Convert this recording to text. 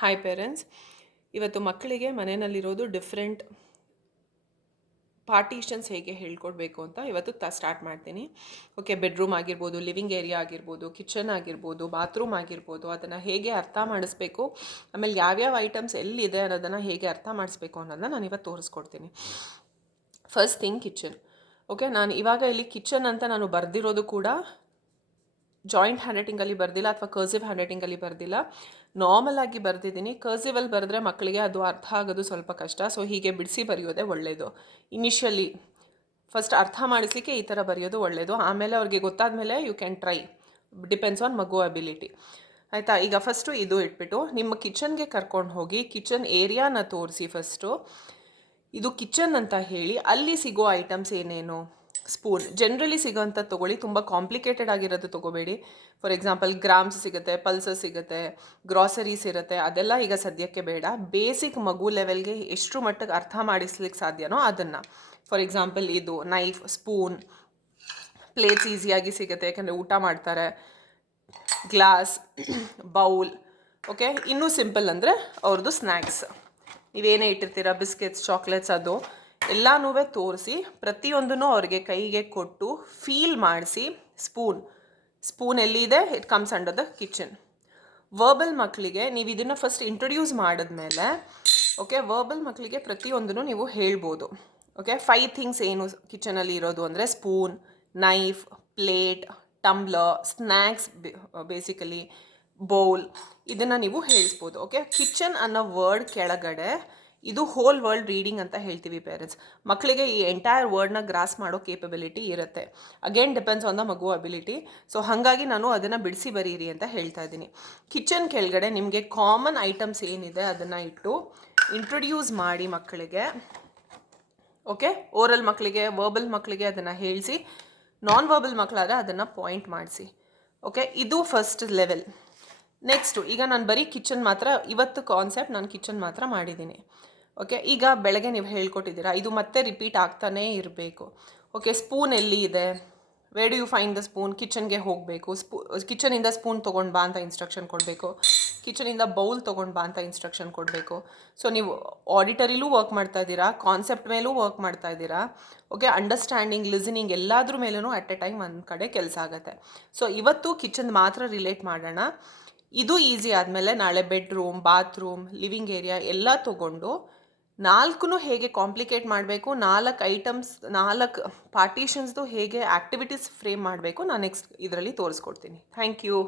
Hi parents, ಇವತ್ತು ಮಕ್ಕಳಿಗೆ ಮನೆಯಲ್ಲಿರೋದು different partitions ಹೇಗೆ ಹೇಳ್ಕೊಡ್ಬೇಕು ಅಂತ ಇವತ್ತು ಸ್ಟಾರ್ಟ್ ಮಾಡ್ತೀನಿ. ಓಕೆ, ಬೆಡ್ರೂಮ್ ಆಗಿರ್ಬೋದು, ಲಿವಿಂಗ್ ಏರಿಯಾ ಆಗಿರ್ಬೋದು, ಕಿಚನ್ ಆಗಿರ್ಬೋದು, ಬಾತ್ರೂಮ್ ಆಗಿರ್ಬೋದು, ಅದನ್ನು ಹೇಗೆ ಅರ್ಥ ಮಾಡಿಸ್ಬೇಕು, ಆಮೇಲೆ ಯಾವ್ಯಾವ ಐಟಮ್ಸ್ ಎಲ್ಲಿದೆ ಅನ್ನೋದನ್ನು ಹೇಗೆ ಅರ್ಥ ಮಾಡಿಸ್ಬೇಕು ಅನ್ನೋದನ್ನ ನಾನು ಇವತ್ತು ತೋರಿಸ್ಕೊಡ್ತೀನಿ. First thing kitchen. ಓಕೆ, ನಾನು ಇವಾಗ ಇಲ್ಲಿ ಕಿಚನ್ ಅಂತ ನಾನು ಬರೆದಿರೋದು ಕೂಡ ಜಾಯಿಂಟ್ ಹ್ಯಾಂಡ್ ರೈಟಿಂಗಲ್ಲಿ ಬರೆದಿಲ್ಲ ಅಥವಾ ಕರ್ಸಿವ್ ಹ್ಯಾಂಡ್ ರೈಟಿಂಗಲ್ಲಿ ಬರೆದಿಲ್ಲ, ನಾರ್ಮಲ್ ಆಗಿ ಬರೆದಿದ್ದೀನಿ. ಕರ್ಸಿವಲ್ಲಿ ಬರೆದ್ರೆ ಮಕ್ಕಳಿಗೆ ಅದು ಅರ್ಥ ಆಗೋದು ಸ್ವಲ್ಪ ಕಷ್ಟ. ಸೊ ಹೀಗೆ ಬಿಡಿಸಿ ಬರೆಯೋದೇ ಒಳ್ಳೆಯದು. ಇನಿಷಿಯಲಿ ಫಸ್ಟ್ ಅರ್ಥ ಮಾಡಿಸ್ಲಿಕ್ಕೆ ಈ ಥರ ಬರೆಯೋದು ಒಳ್ಳೆಯದು. ಆಮೇಲೆ ಅವ್ರಿಗೆ ಗೊತ್ತಾದ ಮೇಲೆ you can try, depends on ಮಗು ಅಬಿಲಿಟಿ. ಆಯಿತಾ? ಈಗ ಫಸ್ಟು ಇದು ಇಟ್ಬಿಟ್ಟು ನಿಮ್ಮ ಕಿಚನ್ಗೆ ಕರ್ಕೊಂಡು ಹೋಗಿ ಕಿಚನ್ ಏರಿಯಾನ ತೋರಿಸಿ. ಫಸ್ಟು ಇದು ಕಿಚನ್ ಅಂತ ಹೇಳಿ ಅಲ್ಲಿ ಸಿಗೋ ಐಟಮ್ಸ್ ಏನೇನು. ಸ್ಪೂನ್ ಜನರಲಿ ಸಿಗೋಂಥ ತೊಗೊಳ್ಳಿ, ತುಂಬ ಕಾಂಪ್ಲಿಕೇಟೆಡ್ ಆಗಿರೋದು ತೊಗೋಬೇಡಿ. ಫಾರ್ ಎಕ್ಸಾಂಪಲ್ ಗ್ರಾಮ್ಸ್ ಸಿಗುತ್ತೆ, ಪಲ್ಸಸ್ ಸಿಗುತ್ತೆ, ಗ್ರಾಸರೀಸ್ ಇರುತ್ತೆ, ಅದೆಲ್ಲ ಈಗ ಸದ್ಯಕ್ಕೆ ಬೇಡ. ಬೇಸಿಕ್ ಮಗು ಲೆವೆಲ್ಗೆ ಎಷ್ಟು ಮಟ್ಟಿಗೆ ಅರ್ಥ ಮಾಡಿಸ್ಲಿಕ್ಕೆ ಸಾಧ್ಯನೋ ಅದನ್ನು. ಫಾರ್ ಎಕ್ಸಾಂಪಲ್ ಇದು ನೈಫ್, ಸ್ಪೂನ್, ಪ್ಲೇಟ್ಸ್ ಈಸಿಯಾಗಿ ಸಿಗುತ್ತೆ ಯಾಕಂದರೆ ಊಟ ಮಾಡ್ತಾರೆ, ಗ್ಲಾಸ್, ಬೌಲ್. ಓಕೆ, ಇನ್ನೂ ಸಿಂಪಲ್ ಅಂದರೆ ಅವ್ರದ್ದು ಸ್ನ್ಯಾಕ್ಸ್, ನೀವೇನೇ ಇಟ್ಟಿರ್ತೀರ, ಬಿಸ್ಕೆಟ್ಸ್, ಚಾಕ್ಲೇಟ್ಸ್, ಅದು ಎಲ್ಲನೂ ತೋರಿಸಿ ಪ್ರತಿಯೊಂದೂ ಅವ್ರಿಗೆ ಕೈಗೆ ಕೊಟ್ಟು ಫೀಲ್ ಮಾಡಿಸಿ. ಸ್ಪೂನ್ ಎಲ್ಲಿದೆ, it comes under the kitchen. Verbal ಮಕ್ಕಳಿಗೆ ನೀವು ಇದನ್ನು ಫಸ್ಟ್ ಇಂಟ್ರೊಡ್ಯೂಸ್ ಮಾಡಿದ್ಮೇಲೆ, ಓಕೆ, ವರ್ಬಲ್ ಮಕ್ಕಳಿಗೆ ಪ್ರತಿಯೊಂದನ್ನು ನೀವು ಹೇಳ್ಬೋದು. ಓಕೆ, 5 ಥಿಂಗ್ಸ್ ಏನು ಕಿಚನಲ್ಲಿ ಇರೋದು ಅಂದರೆ spoon, knife, plate, tumbler, snacks, basically bowl, ಇದನ್ನು ನೀವು ಹೇಳಿಸ್ಬೋದು. ಓಕೆ, ಕಿಚನ್ ಅನ್ನೋ ವರ್ಡ್ ಕೆಳಗಡೆ ಇದು ಹೋಲ್ ವರ್ಲ್ಡ್ ರೀಡಿಂಗ್ ಅಂತ ಹೇಳ್ತೀವಿ ಪೇರೆಂಟ್ಸ್. ಮಕ್ಕಳಿಗೆ ಈ ಎಂಟೈರ್ ವರ್ಡ್ನ ಗ್ರಾಸ್ ಮಾಡೋ ಕೇಪಬಿಲಿಟಿ ಇರುತ್ತೆ. ಅಗೇನ್ ಡಿಪೆಂಡ್ಸ್ ಆನ್ ದ ಮಗು ಅಬಿಲಿಟಿ. ಸೊ ಹಾಗಾಗಿ ನಾನು ಅದನ್ನು ಬಿಡಿಸಿ ಬರೀರಿ ಅಂತ ಹೇಳ್ತಾ ಇದ್ದೀನಿ. ಕಿಚನ್ ಕೆಳಗಡೆ ನಿಮಗೆ ಕಾಮನ್ ಐಟಮ್ಸ್ ಏನಿದೆ ಅದನ್ನು ಇಟ್ಟು ಇಂಟ್ರೊಡ್ಯೂಸ್ ಮಾಡಿ ಮಕ್ಕಳಿಗೆ. ಓಕೆ, ಓರಲ್ ಮಕ್ಕಳಿಗೆ, ವರ್ಬಲ್ ಮಕ್ಕಳಿಗೆ ಅದನ್ನು ಹೇಳಿಸಿ, ನಾನ್ ವರ್ಬಲ್ ಮಕ್ಕಳಾದರೆ ಅದನ್ನು ಪಾಯಿಂಟ್ ಮಾಡಿಸಿ. ಓಕೆ, ಇದು ಫಸ್ಟ್ ಲೆವೆಲ್. ನೆಕ್ಸ್ಟು ಈಗ ನಾನು ಬರೀ ಕಿಚನ್ ಮಾತ್ರ, ಇವತ್ತು ಕಾನ್ಸೆಪ್ಟ್ ನಾನು ಕಿಚನ್ ಮಾತ್ರ ಮಾಡಿದ್ದೀನಿ. ಓಕೆ, ಈಗ ಬೆಳಗ್ಗೆ ನೀವು ಹೇಳ್ಕೊಟ್ಟಿದ್ದೀರಾ, ಇದು ಮತ್ತೆ ರಿಪೀಟ್ ಆಗ್ತಾನೇ ಇರಬೇಕು. ಓಕೆ, ಸ್ಪೂನ್ ಎಲ್ಲಿ ಇದೆ, where do you find the spoon, ಕಿಚನ್ಗೆ ಹೋಗಬೇಕು, ಕಿಚನಿಂದ ಸ್ಪೂನ್ ತೊಗೊಂಡು ಬಾ ಅಂತ ಇನ್ಸ್ಟ್ರಕ್ಷನ್ ಕೊಡಬೇಕು, ಕಿಚನಿಂದ ಬೌಲ್ ತೊಗೊಂಡು ಬಾ ಅಂತ ಇನ್ಸ್ಟ್ರಕ್ಷನ್ ಕೊಡಬೇಕು. ಸೊ ನೀವು ಆಡಿಟರಿಲೂ ವರ್ಕ್ ಮಾಡ್ತಾ ಇದ್ದೀರಾ, ಕಾನ್ಸೆಪ್ಟ್ ಮೇಲೂ ವರ್ಕ್ ಮಾಡ್ತಾ ಇದ್ದೀರಾ. ಓಕೆ, ಅಂಡರ್ಸ್ಟ್ಯಾಂಡಿಂಗ್, ಲಿಸನಿಂಗ್ ಎಲ್ಲಾದ್ರ ಮೇಲೂ ಅಟ್ ಎ ಟೈಮ್ ಒಂದು ಕಡೆ ಕೆಲಸ ಆಗುತ್ತೆ. ಸೊ ಇವತ್ತು ಕಿಚನ್ ಮಾತ್ರ ರಿಲೇಟ್ ಮಾಡೋಣ. ಇದು ಈಸಿ ಆದಮೇಲೆ ನಾಳೆ ಬೆಡ್ರೂಮ್, ಬಾತ್ರೂಮ್, ಲಿವಿಂಗ್ ಏರಿಯಾ ಎಲ್ಲ ತೊಗೊಂಡು 4 ಹೇಗೆ ಕಾಂಪ್ಲಿಕೇಟ್ ಮಾಡಬೇಕು, 4 ಐಟಮ್ಸ್, 4 ಪಾರ್ಟಿಷನ್ಸ್ದು ಹೇಗೆ ಆ್ಯಕ್ಟಿವಿಟೀಸ್ ಫ್ರೇಮ್ ಮಾಡಬೇಕು ನಾನು ನೆಕ್ಸ್ಟ್ ಇದರಲ್ಲಿ ತೋರಿಸ್ಕೊಡ್ತೀನಿ. Thank you.